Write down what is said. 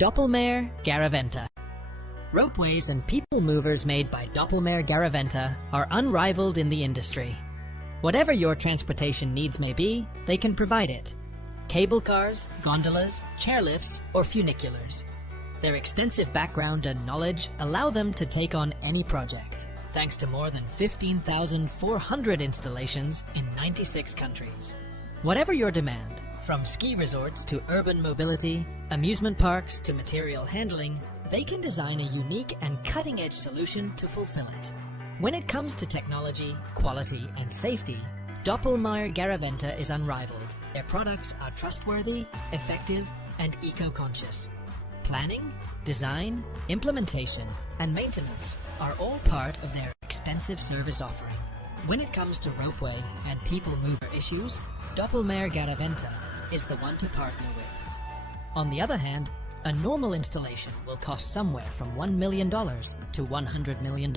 Doppelmayr Garaventa. Ropeways and people movers made by Doppelmayr Garaventa are unrivaled in the industry. Whatever your transportation needs may be, they can provide it. Cable cars, gondolas, chairlifts, or funiculars. Their extensive background and knowledge allow them to take on any project, thanks to more than 15,400 installations in 96 countries. Whatever your demand, from ski resorts to urban mobility, amusement parks to material handling, they can design a unique and cutting-edge solution to fulfill it. When it comes to technology, quality, and safety, Doppelmayr Garaventa is unrivaled. Their products are trustworthy, effective, and eco-conscious. Planning, design, implementation, and maintenance are all part of their extensive service offering. When it comes to ropeway and people mover issues, Doppelmayr Garaventa is the one to partner with. On the other hand, a normal installation will cost somewhere from $1 million to $100 million.